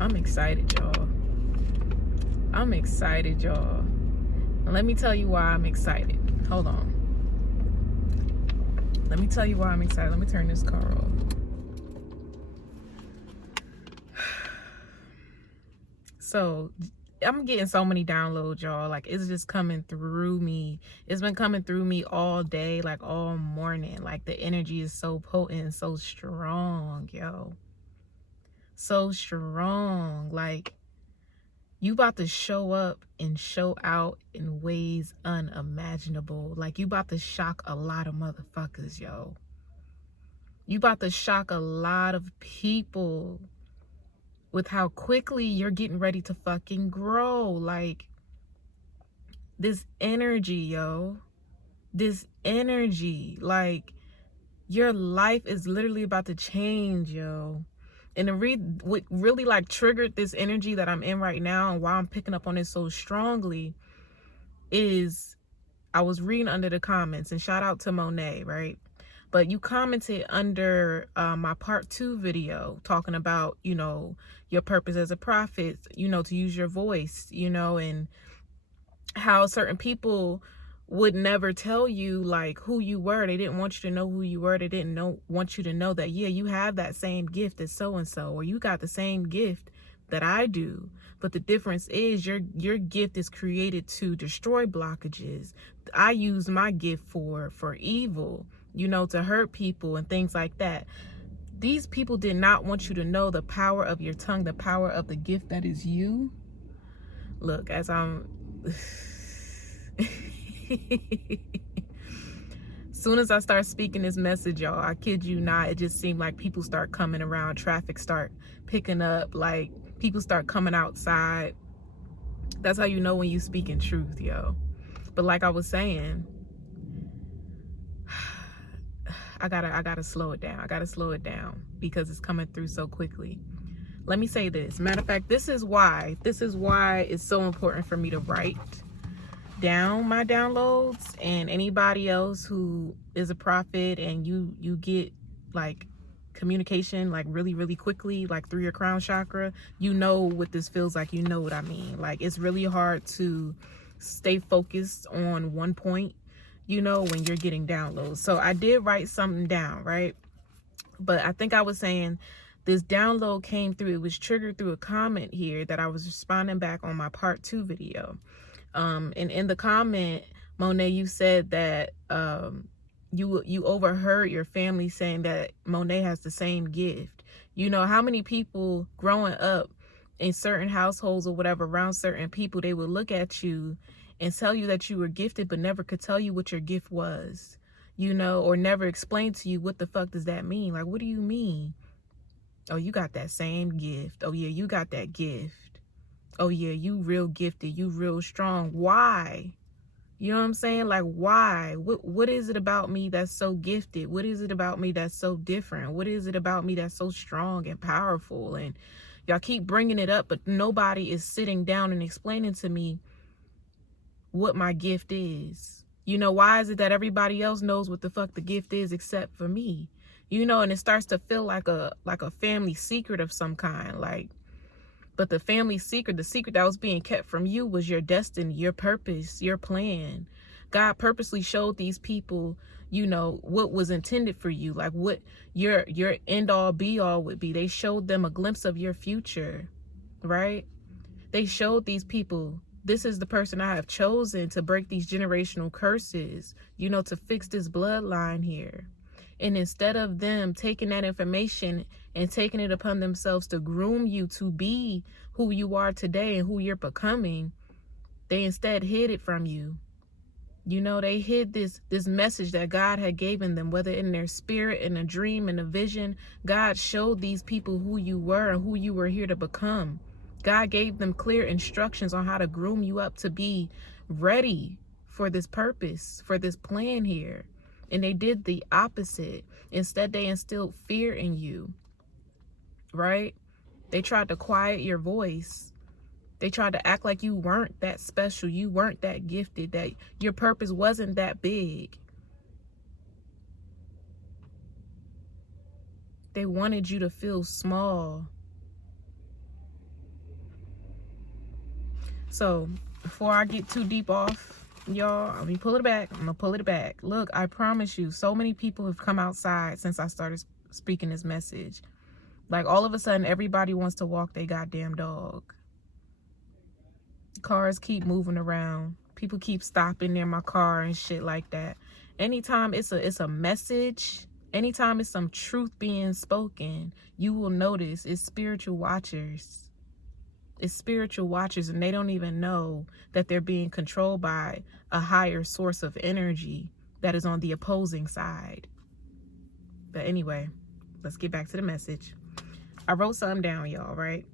I'm excited, y'all. I'm excited, y'all. And let me tell you why I'm excited. Hold on. Let me tell you why I'm excited. Let me turn this car off. So I'm getting so many downloads, y'all. Like, it's just coming through me. It's been coming through me all day, like all morning. Like, the energy is so potent, so strong, yo. So strong. Like, you about to show up and show out in ways unimaginable. Like, you about to shock a lot of motherfuckers, yo. You about to shock a lot of people with how quickly you're getting ready to fucking grow. Like, this energy, yo. This energy. Like, your life is literally about to change, yo. And what really like triggered this energy that I'm in right now and why I'm picking up on it so strongly is I was reading under the comments, and shout out to Monet, right? But you commented under my part 2 video talking about, you know, your purpose as a prophet, you know, to use your voice, you know, and how certain people would never tell you like who you were. They didn't want you to know who you were. They didn't want you to know that, yeah, you have that same gift as so-and-so, or you got the same gift that I do. But the difference is your gift is created to destroy blockages. I use my gift for evil, you know, to hurt people and things like that. These people did not want you to know the power of your tongue, the power of the gift that is you. Look, as I'm soon as I start speaking this message, y'all, I kid you not, it just seemed like people start coming around, traffic start picking up, like people start coming outside. That's how you know when you speaking truth, yo. But like I was saying, I gotta slow it down. I gotta slow it down because it's coming through so quickly. Let me say this. Matter of fact, this is why it's so important for me to write down my downloads. And anybody else who is a prophet and you get like communication like really quickly, like through your crown chakra, you know what this feels like. You know what I mean. Like, it's really hard to stay focused on one point, you know, when you're getting downloads. So I did write something down, right? But I think I was saying this download came through, it was triggered through a comment here that I was responding back on my part 2 video. And in the comment, Monet, you said that you overheard your family saying that Monet has the same gift. You know, how many people growing up in certain households or whatever around certain people, they would look at you and tell you that you were gifted, but never could tell you what your gift was, you know, or never explain to you what the fuck does that mean. Like, what do you mean? Oh, you got that same gift. Oh yeah, you got that gift. Oh yeah, you real gifted, you real strong. Why? You know what I'm saying? Like, why? What is it about me that's so gifted? What is it about me that's so different? What is it about me that's so strong and powerful? And y'all keep bringing it up, but nobody is sitting down and explaining to me what my gift is. You know, why is it that everybody else knows what the fuck the gift is except for me? You know, and it starts to feel like a family secret of some kind. Like, but the family secret, the secret that was being kept from you was your destiny, your purpose, your plan. God purposely showed these people, you know, what was intended for you, like what your end all be all would be. They showed them a glimpse of your future, right? They showed these people, this is the person I have chosen to break these generational curses, you know, to fix this bloodline here. And instead of them taking that information and taking it upon themselves to groom you to be who you are today and who you're becoming, they instead hid it from you. You know, they hid this message that God had given them, whether in their spirit, in a dream, in a vision. God showed these people who you were and who you were here to become. God gave them clear instructions on how to groom you up to be ready for this purpose, for this plan here. And they did the opposite. Instead, they instilled fear in you, right? They tried to quiet your voice. They tried to act like you weren't that special. You weren't that gifted, that your purpose wasn't that big. They wanted you to feel small. So before I get too deep off, y'all, let me pull it back. I'm gonna pull it back. Look, I promise you, so many people have come outside since I started speaking this message. Like, all of a sudden, everybody wants to walk their goddamn dog. Cars keep moving around. People keep stopping near my car and shit like that. Anytime it's a message, anytime it's some truth being spoken, you will notice it's spiritual watchers. It's spiritual watchers, and they don't even know that they're being controlled by a higher source of energy that is on the opposing side. But anyway, let's get back to the message. I wrote something down, y'all, right?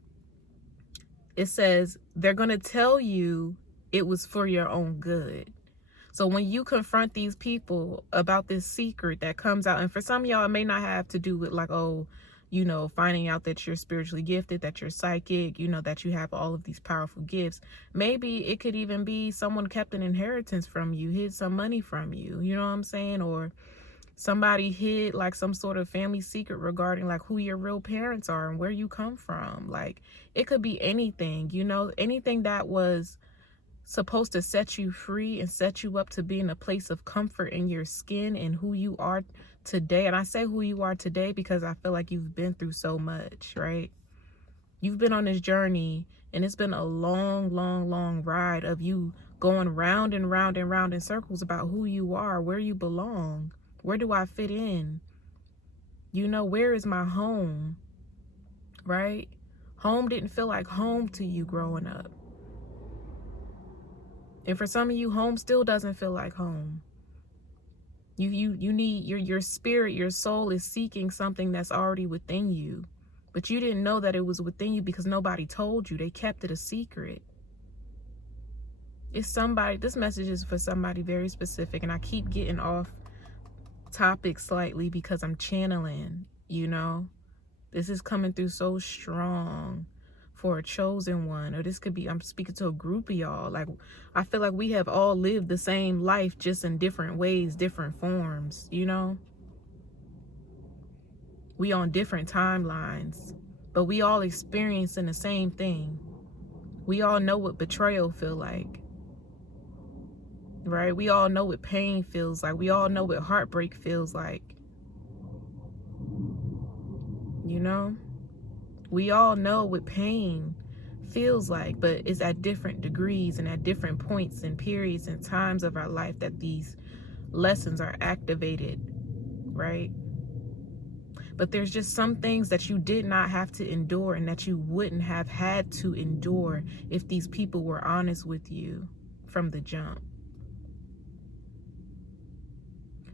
It says, they're going to tell you it was for your own good. So when you confront these people about this secret that comes out, and for some of y'all, it may not have to do with like, oh, you know, finding out that you're spiritually gifted, that you're psychic, you know, that you have all of these powerful gifts. Maybe it could even be someone kept an inheritance from you, hid some money from you, you know what I'm saying? Or somebody hid like some sort of family secret regarding like who your real parents are and where you come from. Like, it could be anything, you know, anything that was supposed to set you free and set you up to be in a place of comfort in your skin and who you are today. And I say who you are today because I feel like you've been through so much, right? You've been on this journey, and it's been a long, long, long ride of you going round and round and round in circles about who you are, where you belong, where do I fit in? You know, where is my home, right? Home didn't feel like home to you growing up. And for some of you, home still doesn't feel like home. You need your spirit, your soul is seeking something that's already within you. But you didn't know that it was within you because nobody told you. They kept it a secret. It's somebody, this message is for somebody very specific, and I keep getting off topic slightly because I'm channeling, you know. This is coming through so strong for a chosen one, or this could be, I'm speaking to a group of y'all. Like, I feel like we have all lived the same life, just in different ways, different forms, you know. We on different timelines, but we all experiencing the same thing. We all know what betrayal feel like, right? We all know what pain feels like. We all know what heartbreak feels like, you know. We all know what pain feels like, but it's at different degrees and at different points and periods and times of our life that these lessons are activated, right? But there's just some things that you did not have to endure and that you wouldn't have had to endure if these people were honest with you from the jump.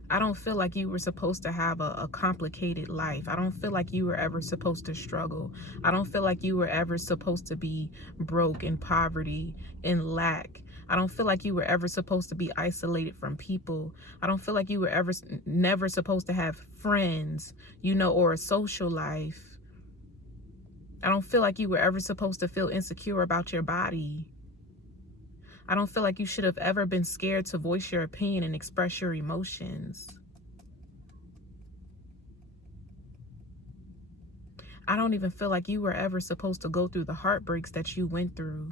I don't feel like you were supposed to have a complicated life. I don't feel like you were ever supposed to struggle. I don't feel like you were ever supposed to be broke, in poverty, in lack. I don't feel like you were ever supposed to be isolated from people. I don't feel like you were never supposed to have friends, you know, or a social life. I don't feel like you were ever supposed to feel insecure about your body. I don't feel like you should have ever been scared to voice your opinion and express your emotions. I don't even feel like you were ever supposed to go through the heartbreaks that you went through.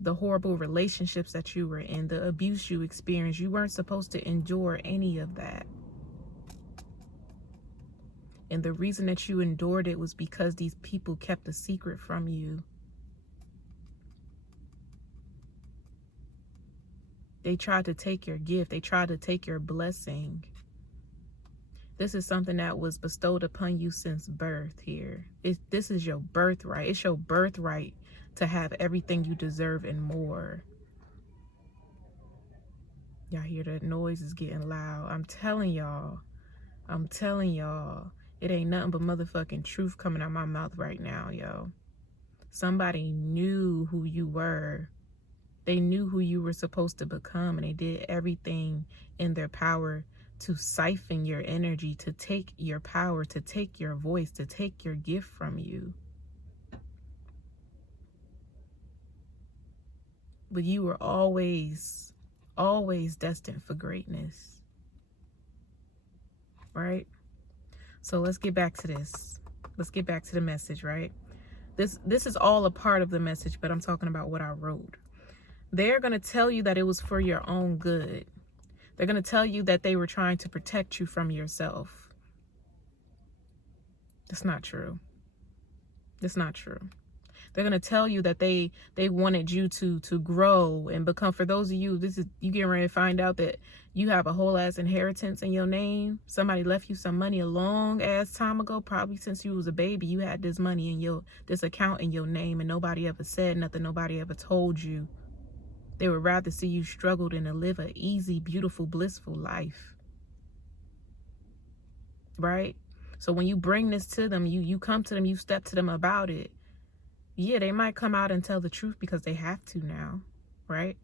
The horrible relationships that you were in, the abuse you experienced. You weren't supposed to endure any of that. And the reason that you endured it was because these people kept a secret from you. They tried to take your gift. They tried to take your blessing. This is something that was bestowed upon you since birth here. This is your birthright. It's your birthright to have everything you deserve and more. Y'all hear that noise is getting loud. I'm telling y'all. It ain't nothing but motherfucking truth coming out my mouth right now, yo. Somebody knew who you were. They knew who you were supposed to become, and they did everything in their power to siphon your energy, to take your power, to take your voice, to take your gift from you. But you were always destined for greatness, right? So let's get back to this. Let's get back to the message, right? This is all a part of the message, but I'm talking about what I wrote. They're going to tell you that it was for your own good. They're going to tell you that they were trying to protect you from yourself. That's not true. That's not true. They're going to tell you that they wanted you to grow and become. For those of you, you getting ready to find out that you have a whole ass inheritance in your name. Somebody left you some money a long ass time ago, probably since you was a baby. You had this money in this account in your name, and nobody ever said nothing. Nobody ever told you. They would rather see you struggle than to live an easy, beautiful, blissful life. Right? So when you bring this to them, you come to them, you step to them about it. Yeah, they might come out and tell the truth because they have to now, right?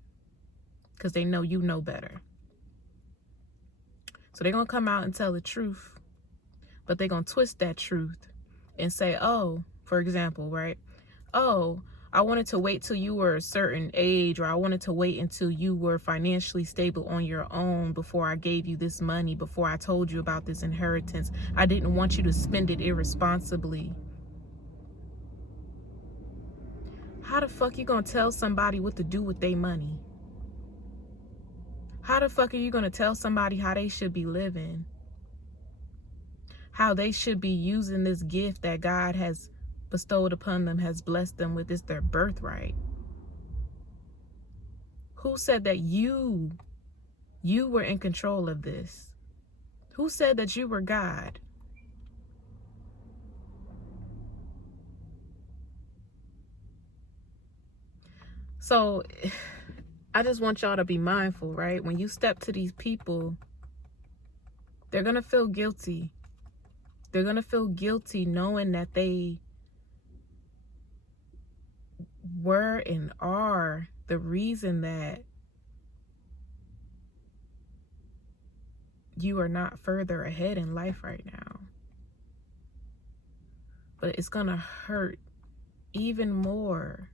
Because they know you know better. So they're going to come out and tell the truth, but they're going to twist that truth and say, oh, for example, right? Oh, I wanted to wait till you were a certain age, or I wanted to wait until you were financially stable on your own before I gave you this money, before I told you about this inheritance. I didn't want you to spend it irresponsibly. How the fuck you gonna tell somebody what to do with their money? How the fuck are you gonna tell somebody how they should be living? How they should be using this gift that God has bestowed upon them, has blessed them with? It's their birthright. Who said that you were in control of this? Who said that you were God? So I just want y'all to be mindful, right? When you step to these people, they're going to feel guilty. They're going to feel guilty knowing that they were and are the reason that you are not further ahead in life right now. But it's going to hurt even more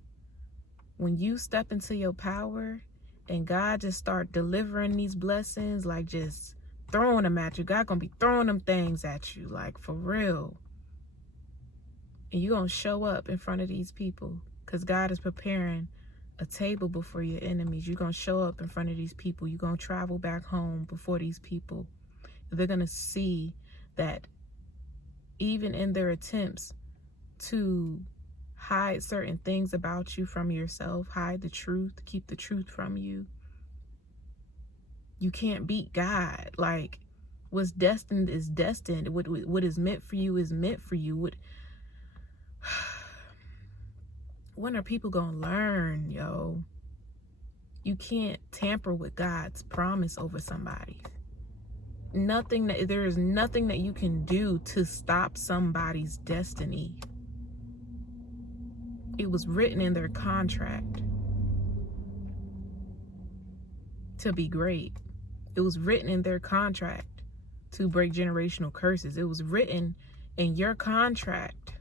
when you step into your power and God just start delivering these blessings, like just throwing them at you. God gonna be throwing them things at you, like for real. And you gonna show up in front of these people because God is preparing a table before your enemies. You're gonna show up in front of these people. You're gonna travel back home before these people. They're gonna see that even in their attempts to hide certain things about you from yourself, hide the truth, keep the truth from you, you can't beat God. Like, what's destined is destined. What is meant for you is meant for you. When are people gonna learn, yo? You can't tamper with God's promise over somebody. There is nothing that you can do to stop somebody's destiny. It was written in their contract to be great. It was written in their contract to break generational curses. It was written in your contract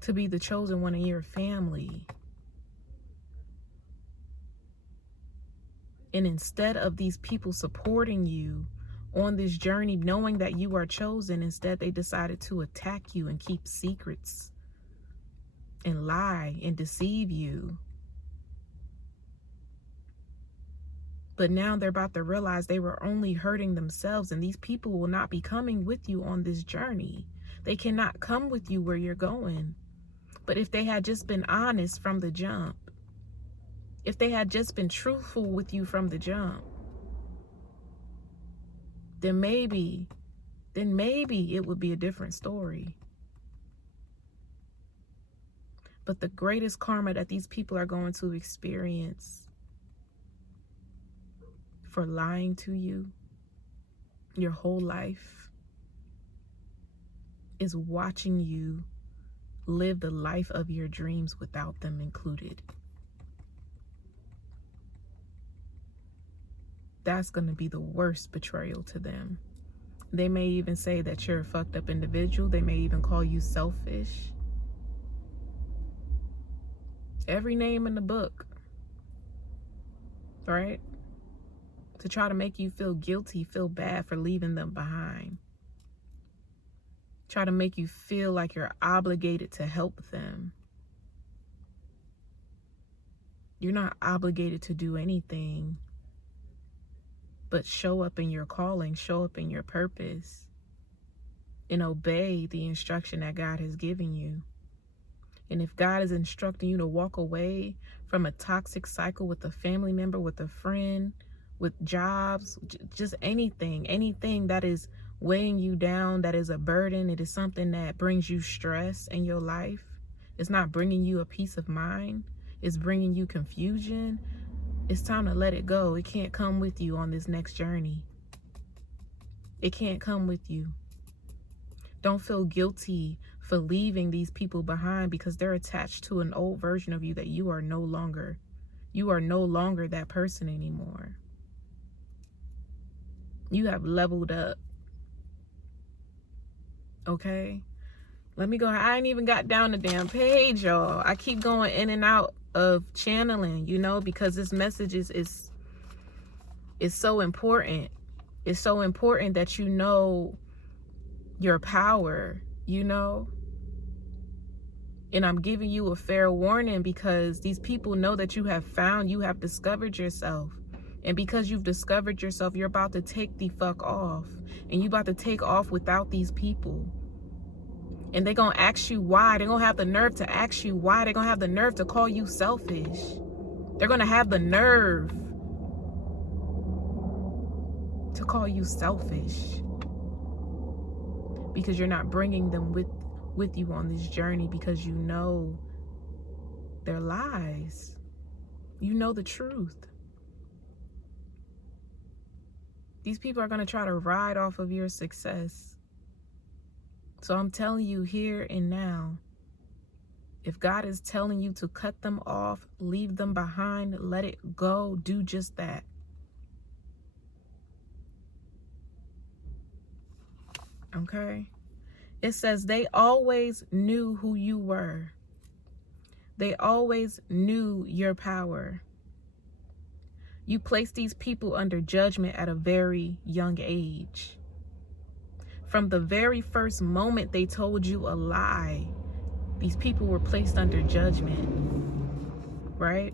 to be the chosen one in your family. And instead of these people supporting you on this journey, knowing that you are chosen, instead they decided to attack you and keep secrets and lie and deceive you. But now they're about to realize they were only hurting themselves, and these people will not be coming with you on this journey. They cannot come with you where you're going. But if they had just been honest from the jump, if they had just been truthful with you from the jump, then maybe it would be a different story. But the greatest karma that these people are going to experience for lying to you your whole life is watching you live the life of your dreams without them included. That's going to be the worst betrayal to them. They may even say that you're a fucked up individual. They may even call you selfish. Every name in the book, right? To try to make you feel guilty, feel bad for leaving them behind. try to make you feel like you're obligated to help them. You're not obligated to do anything but show up in your calling, show up in your purpose, and obey the instruction that God has given you. And if God is instructing you to walk away from a toxic cycle with a family member, with a friend, with jobs, just anything that is weighing you down, that is a burden, it is something that brings you stress in your life, it's not bringing you a peace of mind, it's bringing you confusion, it's time to let it go. It can't come with you on this next journey. It can't come with you. Don't feel guilty for leaving these people behind because they're attached to an old version of you that you are no longer. You are no longer that person anymore. You have leveled up. Okay? Let me go. I ain't even got down the damn page, y'all. I keep going in and out of channeling, because this message is so important. It's so important that you know your power, and I'm giving you a fair warning because these people know that you have discovered yourself. And because you've discovered yourself, you're about to take the fuck off. And you about to take off without these people. And they're going to ask you why. They're going to have the nerve to ask you why. They're going to have the nerve to call you selfish. They're going to have the nerve to call you selfish. Because you're not bringing them with you on this journey because you know they're lies. You know the truth. These people are going to try to ride off of your success. So I'm telling you here and now, if God is telling you to cut them off, leave them behind, let it go, do just that. Okay? It says they always knew who you were. They always knew your power. You placed these people under judgment at a very young age. From the very first moment they told you a lie, these people were placed under judgment, right?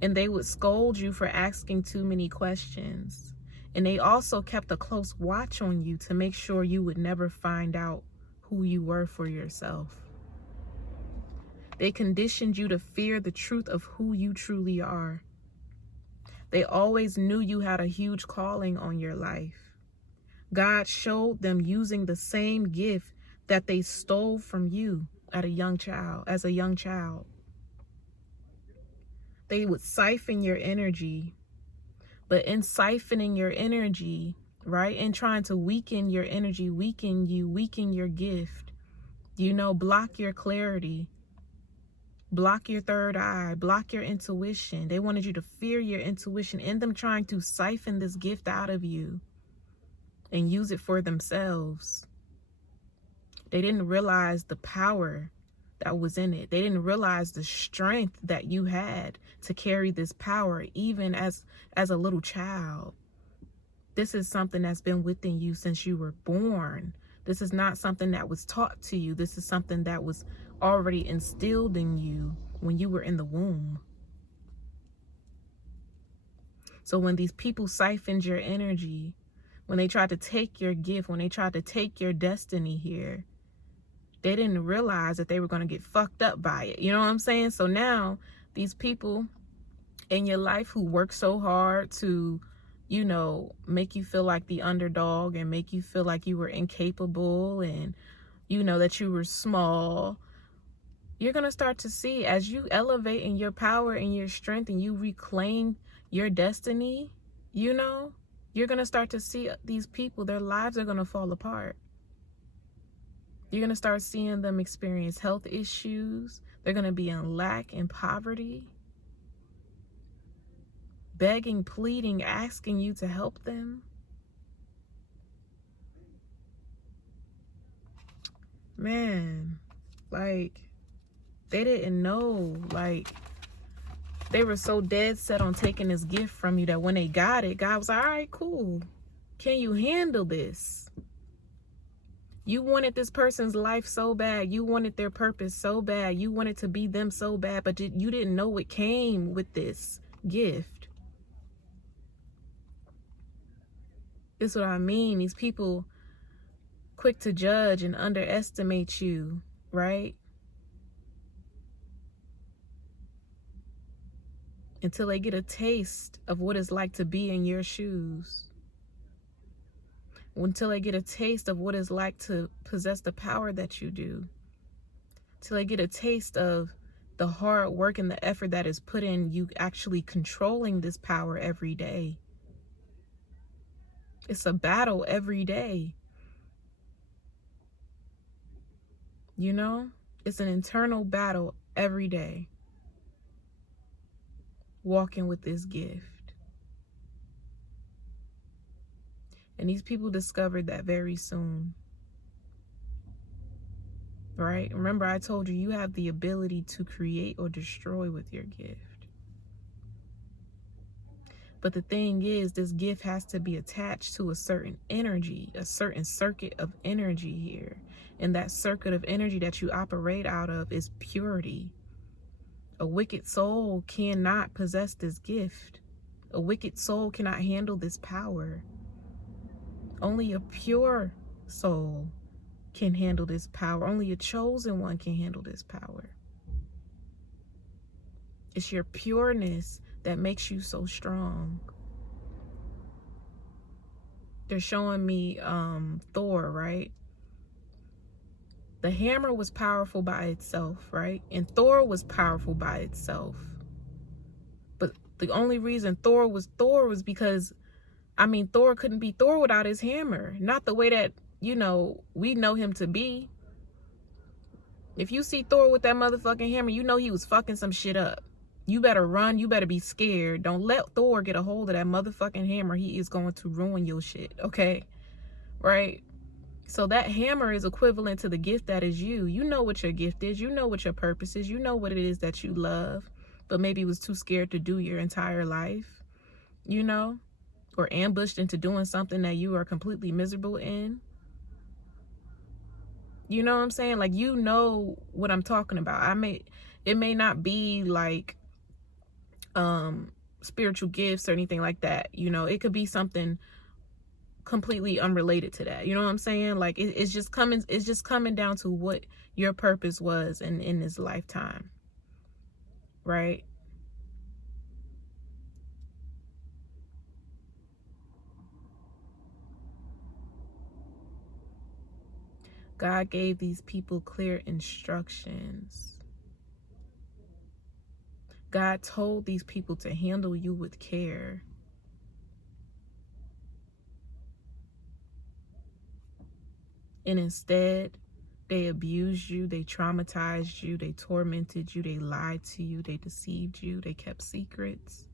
And they would scold you for asking too many questions. And they also kept a close watch on you to make sure you would never find out who you were for yourself. They conditioned you to fear the truth of who you truly are. They always knew you had a huge calling on your life. God showed them using the same gift that they stole from you as a young child. They would siphon your energy, but in siphoning your energy, right, and trying to weaken your energy, weaken you, weaken your gift, block your clarity, block your third eye, block your intuition. They wanted you to fear your intuition in them trying to siphon this gift out of you and use it for themselves. They didn't realize the power that was in it. They didn't realize the strength that you had to carry this power, even as a little child. This is something that's been within you since you were born. This is not something that was taught to you. This is something that was already instilled in you when you were in the womb. So when these people siphoned your energy, when they tried to take your gift, when they tried to take your destiny here, they didn't realize that they were going to get fucked up by it. You know what I'm saying? So now these people in your life who work so hard to, make you feel like the underdog and make you feel like you were incapable and, that you were small, you're going to start to see as you elevate in your power and your strength and you reclaim your destiny, you're going to start to see these people, their lives are going to fall apart. You're going to start seeing them experience health issues. They're going to be in lack and poverty, begging, pleading, asking you to help them. Man, they didn't know, they were so dead set on taking this gift from you that when they got it, God was like, all right, cool. Can you handle this? You wanted this person's life so bad. You wanted their purpose so bad. You wanted to be them so bad, but you didn't know it came with this gift. This is what I mean. These people quick to judge and underestimate you, right? Until they get a taste of what it's like to be in your shoes. Until they get a taste of what it's like to possess the power that you do. Till they get a taste of the hard work and the effort that is put in you actually controlling this power every day. It's a battle every day. You know? It's an internal battle every day. Walking with this gift. And these people discovered that very soon. Right? Remember, I told you, you have the ability to create or destroy with your gift. But the thing is, this gift has to be attached to a certain energy, a certain circuit of energy here. And that circuit of energy that you operate out of is purity. A wicked soul cannot possess this gift. A wicked soul cannot handle this power. Only a pure soul can handle this power. Only a chosen one can handle this power. It's your pureness that makes you so strong. They're showing me Thor, right? The hammer was powerful by itself, right? And Thor was powerful by itself. But the only reason Thor was because, I mean, Thor couldn't be Thor without his hammer. Not the way that, you know, we know him to be. If you see Thor with that motherfucking hammer, you know he was fucking some shit up. You better run. You better be scared. Don't let Thor get a hold of that motherfucking hammer. He is going to ruin your shit, okay? Right? So that hammer is equivalent to the gift that is you. You know what your gift is. You know what your purpose is. You know what it is that you love, but maybe was too scared to do your entire life, you know? Or ambushed into doing something that you are completely miserable in. You know what I'm saying? Like, you know what I'm talking about. It may not be like spiritual gifts or anything like that. You know, it could be something completely unrelated to that. You know what I'm saying? Like, it's just coming down to what your purpose was in this lifetime. Right? God gave these people clear instructions. God told these people to handle you with care. And instead, they abused you, they traumatized you, they tormented you, they lied to you, they deceived you, they kept secrets.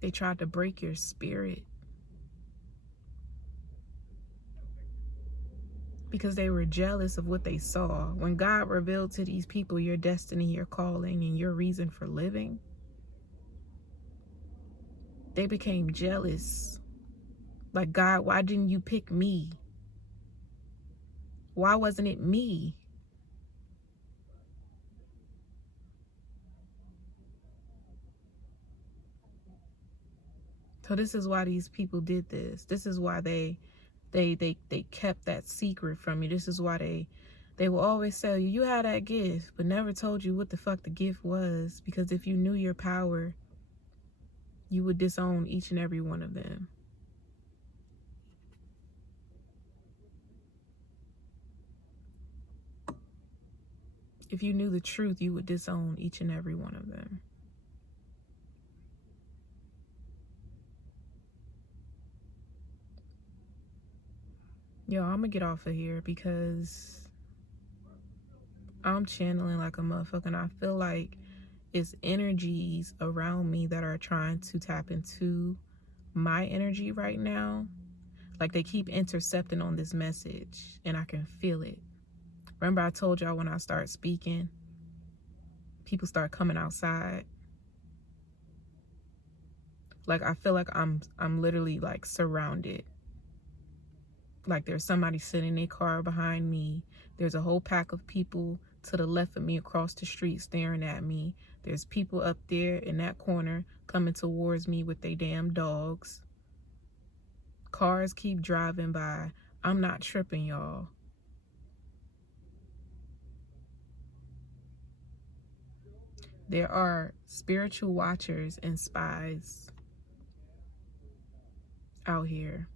They tried to break your spirit. Because they were jealous of what they saw. When God revealed to these people your destiny, your calling, and your reason for living, they became jealous. Like, God, why didn't you pick me? Why wasn't it me? So this is why these people did this. This is why they kept that secret from you. This is why they will always tell you, you had that gift, but never told you what the fuck the gift was. Because if you knew your power, you would disown each and every one of them. If you knew the truth, you would disown each and every one of them. Yo, I'm gonna get off of here because I'm channeling like a motherfucker, and I feel like it's energies around me that are trying to tap into my energy right now. Like, they keep intercepting on this message, and I can feel it. Remember, I told y'all when I start speaking, people start coming outside. Like, I feel like I'm literally like surrounded. Like there's somebody sitting in their car behind me. There's a whole pack of people to the left of me across the street staring at me. There's people up there in that corner coming towards me with their damn dogs. Cars keep driving by. I'm not tripping, y'all. There are spiritual watchers and spies out here.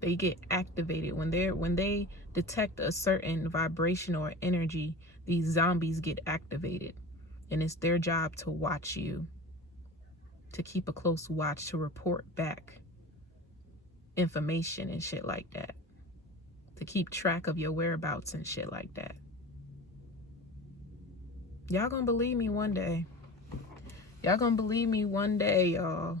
They get activated when they detect a certain vibration or energy. These zombies get activated, and it's their job to watch you, to keep a close watch, to report back information and shit like that, to keep track of your whereabouts and shit like that. Y'all gonna believe me one day. Y'all gonna believe me one day, y'all.